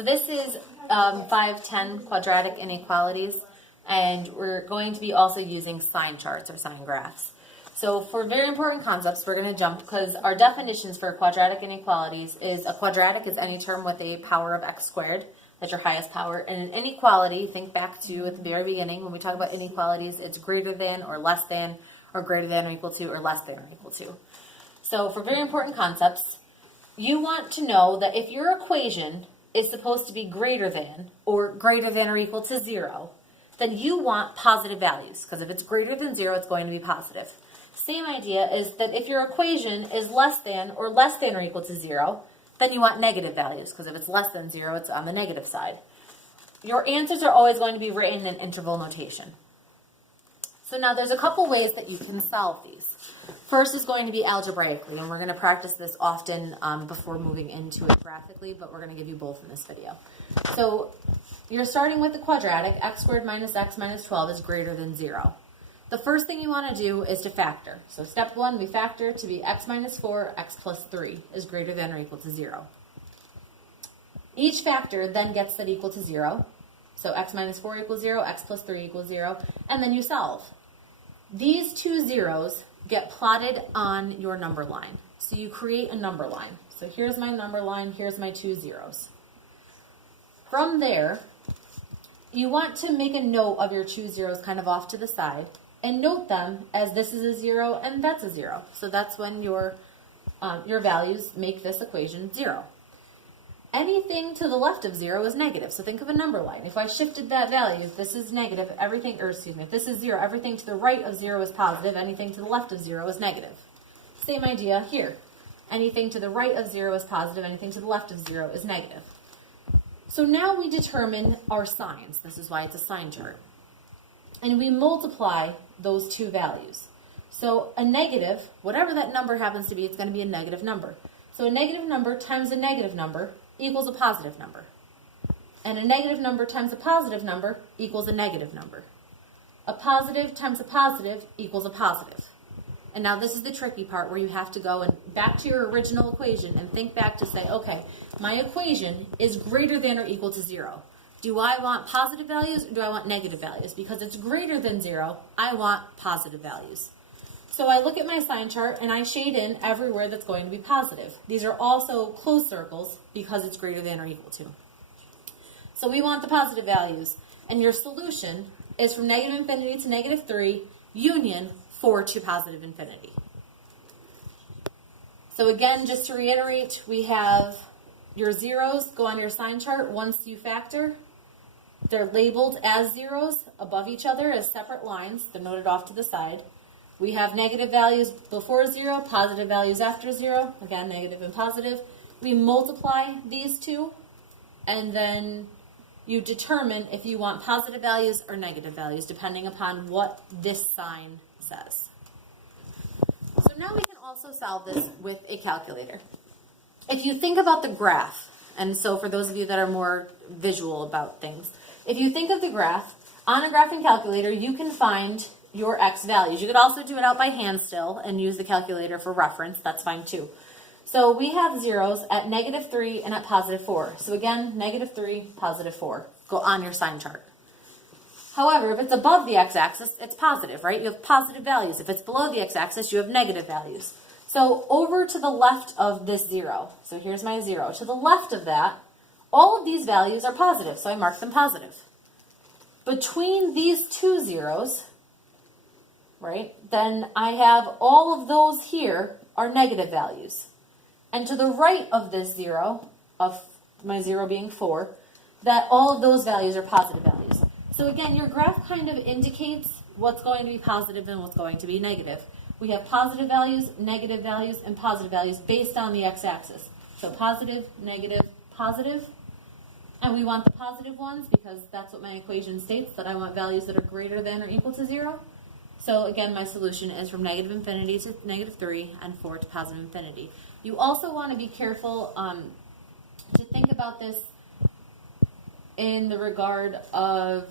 So this is 510 quadratic inequalities, and we're going to be also using sign charts or sign graphs. So for very important concepts, we're going to jump because our definitions for quadratic inequalities is a quadratic is any term with a power of x squared. That's your highest power. And an inequality, think back to at the very beginning when we talk about inequalities, it's greater than or less than or greater than or equal to or less than or equal to. So for very important concepts, you want to know that if your equation is supposed to be greater than or equal to 0, then you want positive values, because if it's greater than 0, it's going to be positive. Same idea is that if your equation is less than or equal to 0, then you want negative values, because if it's less than 0, it's on the negative side. Your answers are always going to be written in interval notation. So now there's a couple ways that you can solve these. First is going to be algebraically, and we're going to practice this often before moving into it graphically, but we're going to give you both in this video. So you're starting with the quadratic, x squared minus x minus 12 is greater than 0. The first thing you want to do is to factor. So step 1, we factor to be x minus 4, x plus 3 is greater than or equal to 0. Each factor then gets that equal to 0. So x minus 4 equals 0, x plus 3 equals 0, and then you solve. These two zeros get plotted on your number line. So you create a number line. So here's my number line, here's my two zeros. From there, you want to make a note of your two zeros kind of off to the side and note them as this is a 0 and that's a 0. So that's when your values make this equation 0. Anything to the left of 0 is negative. So think of a number line. If I shifted that value, if this is negative, if this is 0, everything to the right of 0 is positive, anything to the left of 0 is negative. Same idea here. Anything to the right of 0 is positive, anything to the left of 0 is negative. So now we determine our signs. This is why it's a sign chart. And we multiply those two values. So a negative, whatever that number happens to be, it's going to be a negative number. So a negative number times a negative number equals a positive number. And a negative number times a positive number equals a negative number. A positive times a positive equals a positive. And now this is the tricky part where you have to go and back to your original equation and think back to say, okay, my equation is greater than or equal to 0. Do I want positive values or do I want negative values? Because it's greater than 0, I want positive values. So I look at my sign chart and I shade in everywhere that's going to be positive. These are also closed circles because it's greater than or equal to. So we want the positive values. And your solution is from negative infinity to negative 3, union 4 to positive infinity. So again, just to reiterate, we have your zeros go on your sign chart once you factor. They're labeled as zeros above each other as separate lines. They're noted off to the side. We have negative values before 0, positive values after 0. Again, negative and positive. We multiply these two, and then you determine if you want positive values or negative values, depending upon what this sign says. So now we can also solve this with a calculator. If you think about the graph, and so for those of you that are more visual about things, if you think of the graph, on a graphing calculator, you can find your x values. You could also do it out by hand still and use the calculator for reference. That's fine too. So we have zeros at negative 3 and at positive 4. So again, negative 3, positive 4. Go on your sign chart. However, if it's above the x-axis, it's positive, right? You have positive values. If it's below the x-axis, you have negative values. So over to the left of this 0, so here's my 0. To the left of that, all of these values are positive, so I mark them positive. Between these two zeros, right, then I have all of those here are negative values. And to the right of this 0, of my 0 being 4, that all of those values are positive values. So again, your graph kind of indicates what's going to be positive and what's going to be negative. We have positive values, and positive values based on the x-axis. So positive, negative, positive. And we want the positive ones because that's what my equation states, that I want values that are greater than or equal to 0. So again, my solution is from negative infinity to negative 3 and 4 to positive infinity. You also want to be careful to think about this in the regard of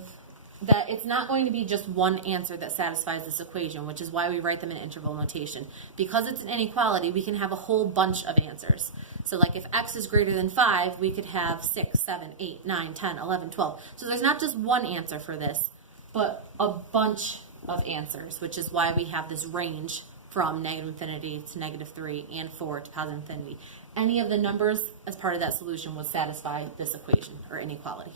that it's not going to be just one answer that satisfies this equation, which is why we write them in interval notation. Because it's an inequality, we can have a whole bunch of answers. So like if x is greater than 5, we could have 6, 7, 8, 9, 10, 11, 12. So there's not just one answer for this, but a bunch of answers, which is why we have this range from negative infinity to -3 and 4 to positive infinity. Any of the numbers as part of that solution would satisfy this equation or inequality.